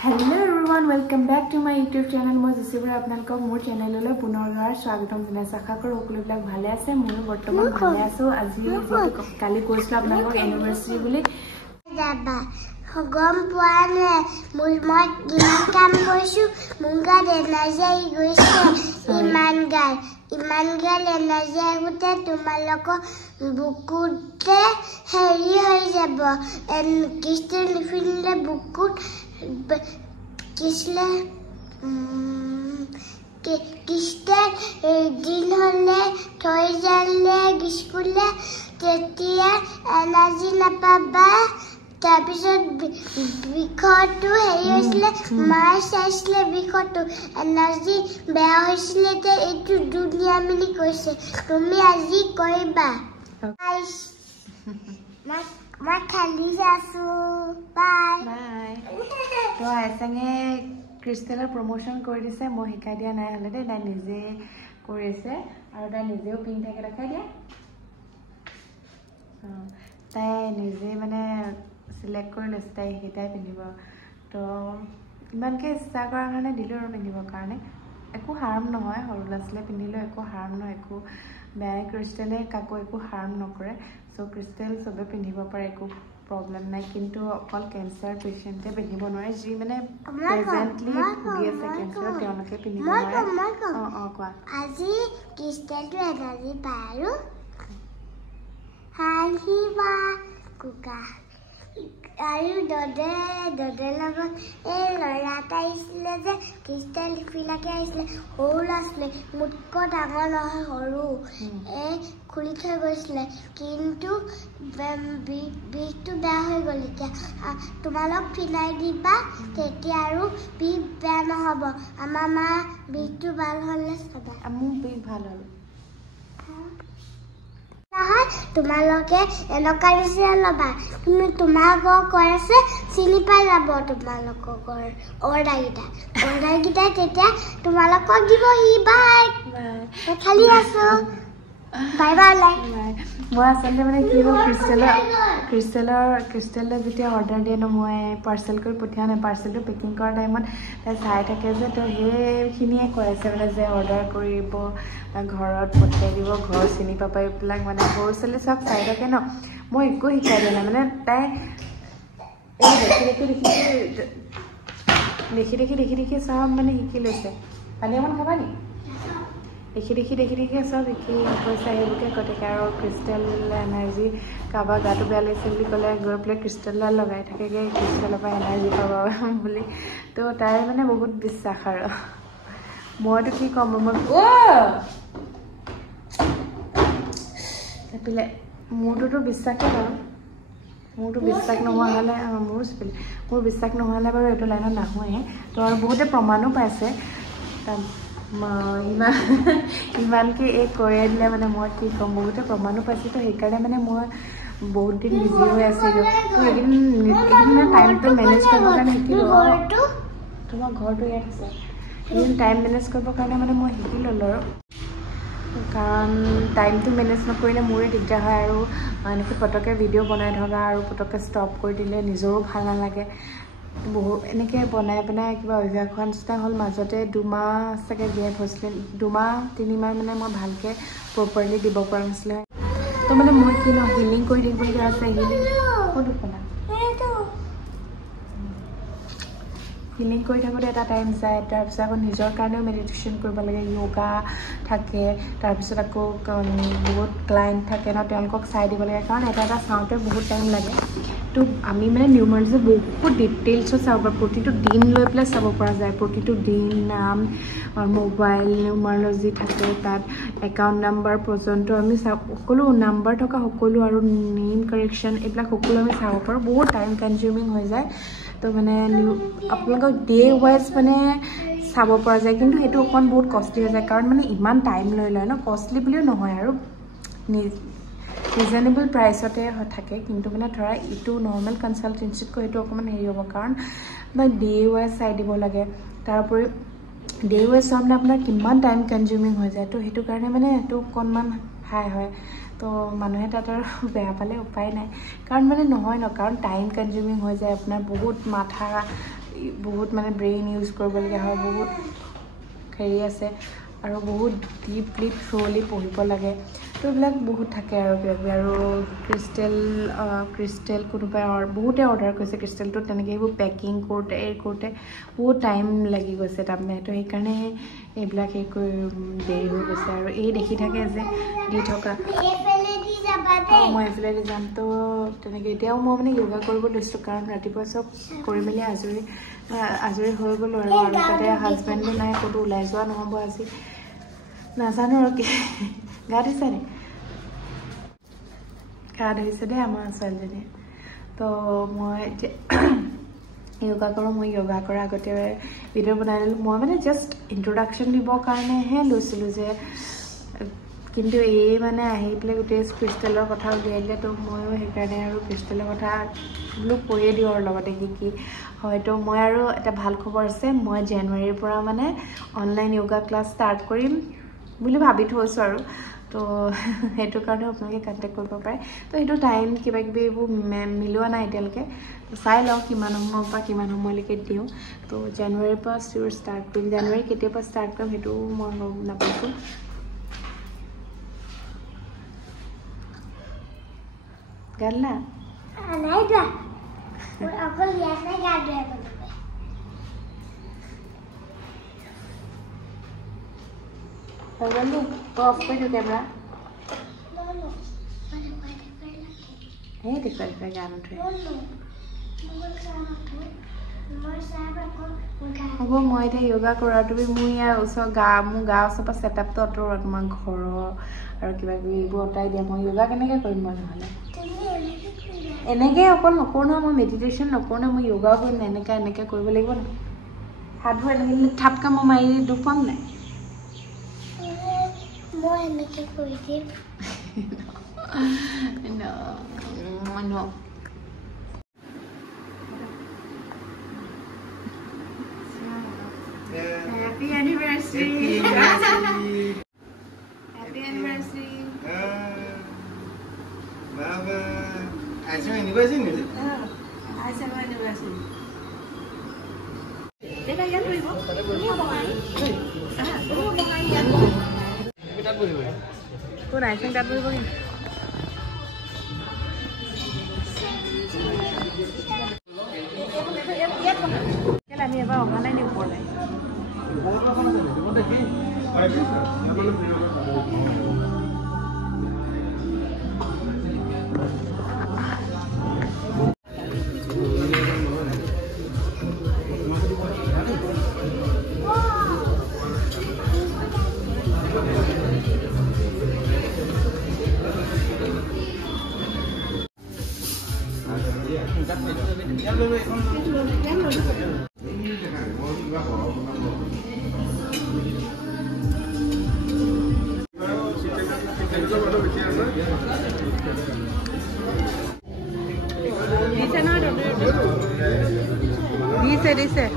Hello everyone, welcome back to my YouTube channel. মই জুচিবৰা আপোনালোকক মোৰ চেনেললৈ পুনৰবাৰ স্বাগতম জনাইছো। আশা কৰো সকলোবিলাক ভালে আছে। মই বৰ্তমান ভালে আছো। আজি যেটো কালি কৈছিল আপোনালোকক এনিভাৰ্সাৰি বুলি যাবা গম পোৱা নে মই কিমান কাম কৰিছো মুঙ্গা এনাৰ্জি গৈছে ইমান গাল এনাৰ্জি আগতে তোমালোকৰ বুকুতে হেৰি হৈ যাব কিস্তে লিখিলে বুকুত কিসলে কিস্তে দিন হলে থৈ যালে স্কুলে তেতিয়া এনাৰ্জি নাপাবা তাৰপিছত বিখটো হেৰি হৈছিলে মাৰ চাইছিলে বিখটো এনাৰ্জি বেয়া হৈছিলে তে এইটো দুনিয়া মিলি কৈছে তুমি আজি কৰিবা মই খালি আছো বাই বাই তো আইসঙ্গে ক্ৰিস্টালৰ প্ৰমোশন কৰি দিছে মই শিকাই দিয়া নাই হলে দে তাই নিজে কৰিছে আৰু তাই নিজেও পিন থাকে দেখাই দিয়া তাই নিজে মানে সিলেক্ট কৰি লৈছে তাই সেইটাই পিন্ধিব তো ইমানকে ইচ্ছা কৰাৰ কাৰণে দিলো আৰু পিন্ধিবৰ কাৰণে একো হাৰ্ম নহয় সৰু ল'ৰাছোৱালীয়ে পিন্ধিলেও একো হাৰ্ম নহয় একো বেয়া ক্ৰিষ্টেলে কাকো একো হাৰ্ম নকৰে সো ক্ৰিষ্টেল সবে পিন্ধিব পাৰে একো প্ৰবলেম নাই কিন্তু অকল ক্যান্সাৰ পেশেন্টে পিন্ধিব নোৱাৰে যি মানে প্ৰেজেন্টলি ভুগি আছে ক্যান্সাৰ তেওঁলোকে পিন্ধিব নোৱাৰে কোৱা আজি ক্ৰিষ্টেলটো এনাৰ্জি পায় আৰু হাঁহিবা কুকা আৰু দদে লগত এই ল'ৰা এটা আহিছিলে যে ক্ৰিষ্টেল ফিলাকে আহিছিলে সৰু ল'ৰাছিলে মোতকৈ ডাঙৰ নহয় সৰু খুলি থৈ গৈছিলে কিন্তু বিষটো বেয়া হৈ গ'ল এতিয়া তোমালোক ফিলাই দিবা তেতিয়া আৰু বিষ বেয়া নহ'ব আমাৰ মা বিষটো ভাল হ'লে চাবা মোৰ বিষ ভাল হ'ল তোমালোকে এনেকুৱা নিচিনা ল'বা তুমি তোমালোকক কৈ আছে চিনি পাই যাব তোমালোকৰ অৰ্ডাৰকেইটা তেতিয়া তোমালোকক দিবহি বাই খালি আছো বাই বাই মই আচলতে মানে কি হ'ল ক্ৰিষ্টেলৰ যেতিয়া অৰ্ডাৰ দিয়ে ন মই পাৰ্চেল কৰি পঠিয়া নাই পাৰ্চেলটো পেকিং কৰাৰ টাইমত তাই চাই থাকে যে তো সেইখিনিয়ে কৈ আছে মানে যে অৰ্ডাৰ কৰিব ঘৰত পঠিয়াই দিব ঘৰ চিনি পাবা এইবিলাক মানে সৰু ছোৱালী চব চাই থাকে ন মই একো শিকাই দিয়া নাই মানে তাই দেখি চব মানে শিকি লৈছে পানী অকণ খাবা নি দেখি চব শিকি কৈছে সেইবোৰকে কৈ থাকে আৰু ক্ৰিষ্টেল এনাৰ্জি কাৰোবাৰ গাটো বেয়া লাগিছে বুলি ক'লে গৈ পেলাই ক্ৰিষ্টেলডাল লগাই থাকেগৈ ক্ৰিষ্টেলৰ পৰা এনাৰ্জি পাবা বুলি তো তাইৰ মানে বহুত বিশ্বাস আৰু মইতো কি ক'ম মই এপিলে মোৰটোতো বিশ্বাসেই বাৰু মোৰটো বিশ্বাস নোহোৱা হ'লে মোৰ বিশ্বাস নোহোৱা হ'লে বাৰু এইটো লাইনত নাহোৱে তো আৰু বহুতে প্ৰমাণো পাইছে ইমানকে কৈয়ে দিলে মানে মই কি ক'ম বহুতে প্ৰমাণো পাইছোঁ তো সেইকাৰণে মানে মই বহুত দিন বিজি হৈ আছিলোঁ তো এদিন টাইমটো মেনেজ কৰিবৰ কাৰণে শিকিলোঁ তোমাৰ ঘৰটো ইয়াত আছে এদিন টাইম মেনেজ কৰিবৰ কাৰণে মানে মই শিকি ল'লোঁ আৰু কাৰণ টাইমটো মেনেজ নকৰিলে মোৰে দিগদাৰ হয় আৰু এনেকৈ পটককৈ ভিডিঅ' বনাই থকা আৰু পটককৈ ষ্টপ কৰি দিলে নিজৰো ভাল নালাগে বহুত এনেকৈ বনাই কিবা অভ্যাস হোৱা নিচিনা হ'ল মাজতে 2 মাহ চাগে গেপ হৈছিলে 2 মাহ 3 মাহ মানে মই ভালকৈ প্ৰপাৰলি দিব পৰা নাছিলে তো মানে মই কি ন হিলিং কৰি থাকিবলগীয়া আছে হিলিং কৰি থাকোঁতে এটা টাইম যায় তাৰপিছত আকৌ নিজৰ কাৰণেও মেডিটেশ্যন কৰিব লাগে য়োগা থাকে তাৰপিছত আকৌ বহুত ক্লাইণ্ট থাকে ন তেওঁলোকক চাই দিব লাগে কাৰণ এটা চাওঁতে বহুত টাইম লাগে তো আমি মানে নিউমাৰলজি বহুত ডিটেইলছত চাব পাৰোঁ প্ৰতিটো দিন লৈ পেলাই চাব পৰা যায় প্ৰতিটো দিন নাম মোবাইল নিউমাৰলজি থাকে তাত একাউণ্ট নাম্বাৰ পৰ্যন্ত আমি সকলো নাম্বাৰ থকা সকলো আৰু নেম কাৰেকশ্যন এইবিলাক সকলো আমি চাব পাৰোঁ বহুত টাইম কনজিউমিং হৈ যায় তো মানে আপোনালোকক ডে ৱাইজ মানে চাব পৰা যায় কিন্তু সেইটো অকণ বহুত কষ্টলি হৈ যায় কাৰণ মানে ইমান টাইম লৈ লয় ন কষ্টলি বুলিও নহয় আৰু ৰিজনেবল প্ৰাইচতে থাকে কিন্তু মানে ধৰা ইটো নৰ্মেল কনচালটেঞ্চিতকৈ সেইটো অকণমান হেৰি হ'ব কাৰণ ডে ৱাইজ চাই দিব লাগে তাৰোপৰি ডে ৱাইজ চাওঁ মানে আপোনাৰ কিমান টাইম কনজিউমিং হৈ যায় তো সেইটো কাৰণে মানে সেইটো অকণমান হাই হয় তো মানুহে তাত আৰু বেয়া পালে উপায় নাই কাৰণ মানে নহয় ন কাৰণ টাইম কনজিউমিং হৈ যায় আপোনাৰ বহুত মাথা বহুত মানে ব্ৰেইন ইউজ কৰিবলগীয়া হয়, বহুত হেৰি আছে আৰু বহুত ডিপলি থ্ৰ'লি পঢ়িব লাগে। তো এইবিলাক বহুত থাকে আৰু কিবাকিবি। আৰু ক্ৰিষ্টেল কোনোবাই বহুতে অৰ্ডাৰ কৰিছে ক্ৰিষ্টেলটো, তেনেকৈ এইবোৰ পেকিং কৰোঁতে বহুত টাইম লাগি গৈছে তাৰমানে। তো সেইকাৰণে এইবিলাক কৰি দেৰি হৈ গৈছে। আৰু এই দেখি থাকে যে দি থকা, মই এইফালেদি যাম। তো তেনেকৈ এতিয়াও মই মানে য়োগা কৰিব লৈছোঁ, কাৰণ ৰাতিপুৱা চব কৰি মেলি আজৰি হৈ গ'লোঁ আৰু তাতে হাজবেণ্ডো নাই, ক'তো ওলাই যোৱা নহ'ব আজি। নাজানো আৰু কি গা ধুইছে নে? গা ধুইছে দেই আমাৰ ছোৱালীজনীয়ে। তো মই এতিয়া য়োগা কৰোঁ। মই য়োগা কৰাৰ আগতে ভিডিঅ' বনাই ল'লোঁ। মই মানে জাষ্ট ইণ্ট্ৰডাকশ্যন দিবৰ কাৰণেহে লৈছিলোঁ যে, কিন্তু এই মানে আহি পেলাই গোটেই ক্ৰিষ্টেলৰ কথা উলিয়াই দিলে। তো ময়ো সেইকাৰণে আৰু ক্ৰিষ্টেলৰ কথা বোলো কৈয়ে দিওঁ আৰু লগতে কি হয়তো। মই আৰু এটা ভাল খবৰ আছে, মই জানুৱাৰীৰ পৰা মানে অনলাইন য়োগা ক্লাছ ষ্টাৰ্ট কৰিম বুলি ভাবি থৈছোঁ আৰু। তো সেইটো কাৰণে আপোনালোকে কণ্টেক্ট কৰিব পাৰে। তো সেইটো টাইম কিবাকিবি এইবোৰ মিলোৱা নাই এতিয়ালৈকে। তো চাই লওঁ কিমান সময়ৰ পৰা কিমান সময়লৈকে দিওঁ। তো জানুৱাৰীৰ পৰা চিয়'ৰ ষ্টাৰ্ট কৰিম। জানুৱাৰী কেতিয়াবা ষ্টাৰ্ট কৰিম সেইটো মই গম নাপাইছোঁ। গা ধুলা? নাই যোৱা, অকল ইয়াতে গা ধুৱাই বনাব। হৈ গ'ল নি? অফ কৰি দিওঁ কেমেৰা। এই দেখুৱাই গা নুধুৱে। হ'ব, মই এতিয়া য়োগা কৰোঁ আৰু তুমি মোৰ ইয়াৰ মোৰ গাৰ ওচৰৰ পৰা ছেটআপটো আঁতৰোৱা, তোমাৰ ঘৰৰ আৰু কিবাকিবি এইবোৰ আঁতৰাই দিয়া। মই য়োগা কেনেকৈ কৰিম মই নহ'লে? এনেকৈ অকল নকৰোঁ নহয়, মই মেডিটেশ্যন নকৰোঁ নহয়, মই য়োগাও কৰিম। এনেকৈ কৰিব লাগিব নহয়। হাতবোৰ এনেকৈ থাপকা মই মাৰি দুখ পাম নাই? মই এনেকৈ কৰি দিম। No. Happy anniversary. Happy anniversary. Baba. Aisha anniversary ni? Aisha anniversary. Kita yang ribu. Kita boleh. Kau nak sing tak boleh boleh. Cái làm gì vào cái này đều còn này. Dice.